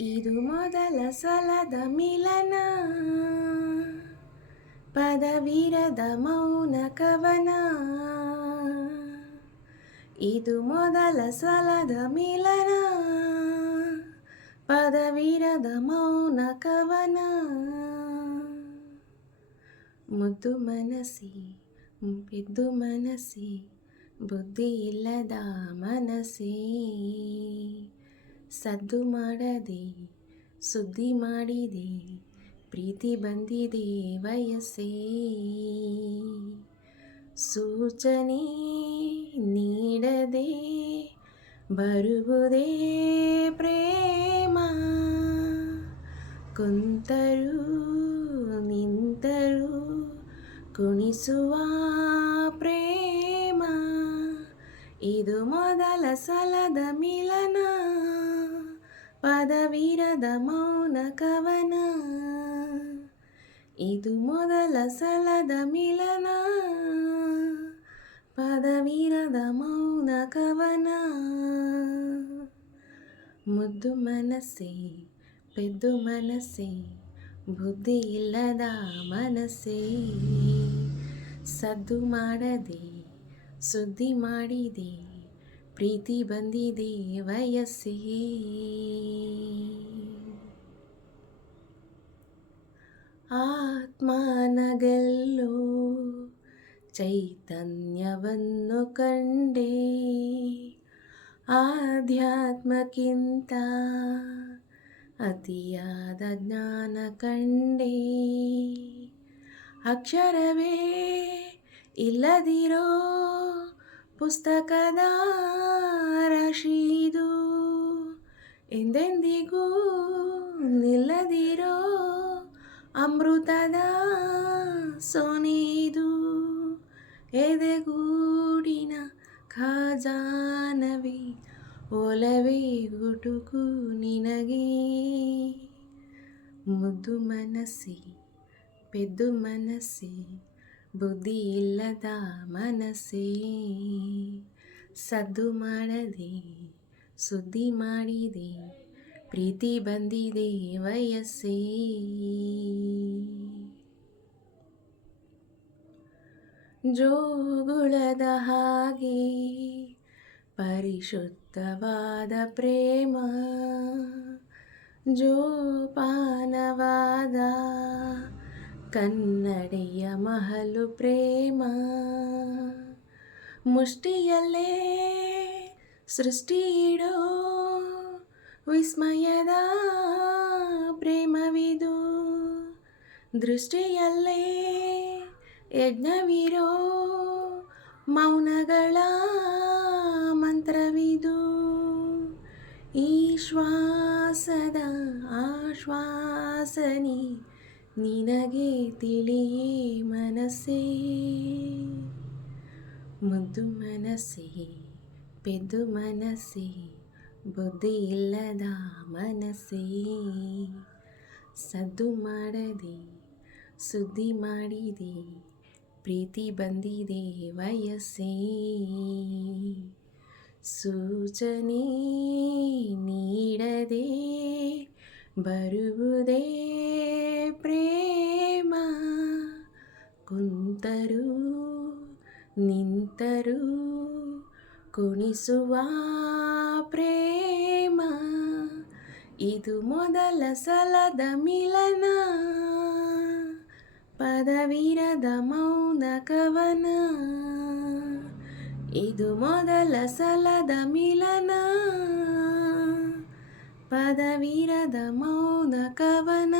ಇದು ಮೊದಲ ಸಲದ ಮಿಲನ, ಪದವಿರದ ಮೌನ ಕವನ. ಇದು ಮೊದಲ ಸಲದ ಮಿಲನ, ಪದವಿರದ ಮೌನ ಕವನ. ಮುದ್ದು ಮನಸ್ಸಿ, ಬಿದ್ದು ಮನಸ್ಸಿ, ಬುದ್ಧಿ ಇಲ್ಲದ ಮನಸ್ಸೇ. ಸದ್ದು ಮಾಡದೆ ಸುದ್ದಿ ಮಾಡಿದೆ, ಪ್ರೀತಿ ಬಂದಿದೆ ವಯಸ್ಸೇ. ಸೂಚನೆ ನೀಡದೆ ಬರುವುದೇ ಪ್ರೇಮ. ಕುಂತರು ನಿಂತರು ಕುಣಿಸುವ ಪ್ರೇಮ. ಇದು ಮೊದಲ ಸಲದ ಮಿಲನ, ಪದವಿರದ ಮೌನ ಕವನ. ಇದು ಮೊದಲ ಸಲದ ಮಿಲನ, ಪದವಿರದ ಮೌನ ಕವನ. ಮುದ್ದು ಮನಸ್ಸೇ, ಪೆದ್ದು ಮನಸ್ಸೇ, ಬುದ್ಧಿ ಇಲ್ಲದ ಮನಸ್ಸೇ. ಸದ್ದು ಮಾಡದೆ ಸುದ್ದಿ ಮಾಡಿದೆ, ಪ್ರೀತಿ ಬಂದಿದೆ ವಯಸ್ಸೇ. ಆತ್ಮನಗೆಲ್ಲೋ ಚೈತನ್ಯವನ್ನು ಕಂಡೆ, ಆಧ್ಯಾತ್ಮಕ್ಕಿಂತ ಅತಿಯಾದ ಜ್ಞಾನ ಕಂಡೆ. ಅಕ್ಷರವೇ ಇಲ್ಲದಿರೋ ಪುಸ್ತಕದ ರಾಶಿದು, ಎಂದೆಂದಿಗೂ ನಿಲ್ಲದಿರೋ ಅಮೃತದ ಸೋನೆಯಿದು. ಎದೆಗೂಡಿನ ಖಜಾನವೇ, ಒಲವೇ ಗುಟುಕು ನಿನಗೆ. ಮುದ್ದು ಮನಸ್ಸೇ, ಪೆದ್ದು ಮನಸ್ಸೇ, ಬುದ್ಧಿ ಇಲ್ಲದ ಮನಸ್ಸೇ. ಸದ್ದು ಮಾಡದೆ ಸುದ್ದಿ ಮಾಡಿದೆ, ಪ್ರೀತಿ ಬಂದಿದೆ ವಯಸ್ಸೇ. ಜೋಗುಳದ ಹಾಗೆ ಪರಿಶುದ್ಧವಾದ ಪ್ರೇಮ, ಜೋಪಾನವಾದ ಕನ್ನಡಿಯ ಮಹಲು ಪ್ರೇಮ. ಮುಷ್ಟಿಯಲ್ಲೇ ಸೃಷ್ಟಿ ಇಡೋ ವಿಸ್ಮಯದ ಪ್ರೇಮವಿದು, ದೃಷ್ಟಿಯಲ್ಲೇ ಯಜ್ಞವಿರೋ ಮೌನಗಳ ಮಂತ್ರವಿದು. ಈ ಶ್ವಾಸದ ಆಶ್ವಾಸನೆ ನಿನಗೆ ತಿಳಿಯೇ ಮನಸ್ಸೇ. ಮುದ್ದು ಮನಸ್ಸೇ, ಪೆದ್ದು ಮನಸ್ಸೇ, ಬುದ್ಧಿ ಇಲ್ಲದ ಮನಸ್ಸೇ. ಸದ್ದು ಮಾಡದೆ ಸುದ್ದಿ ಮಾಡಿದೆ, ಪ್ರೀತಿ ಬಂದಿದೆ ವಯಸ್ಸೇ. ಸೂಚನೆ ನೀಡದೆ ಬರುವುದೇ ಪ್ರೇಮ. ಕುಂತರು ನಿಂತರು ಕುಣಿಸುವ ಪ್ರೇಮ. ಇದು ಮೊದಲ ಸಲದ ಮಿಲನ, ಪದವಿರದ ಮೌನ ಕವನ. ಇದು ಮೊದಲ ಸಲದ ಮಿಲನ, ಪದವಿರದ ಮೌನ ಕವನ.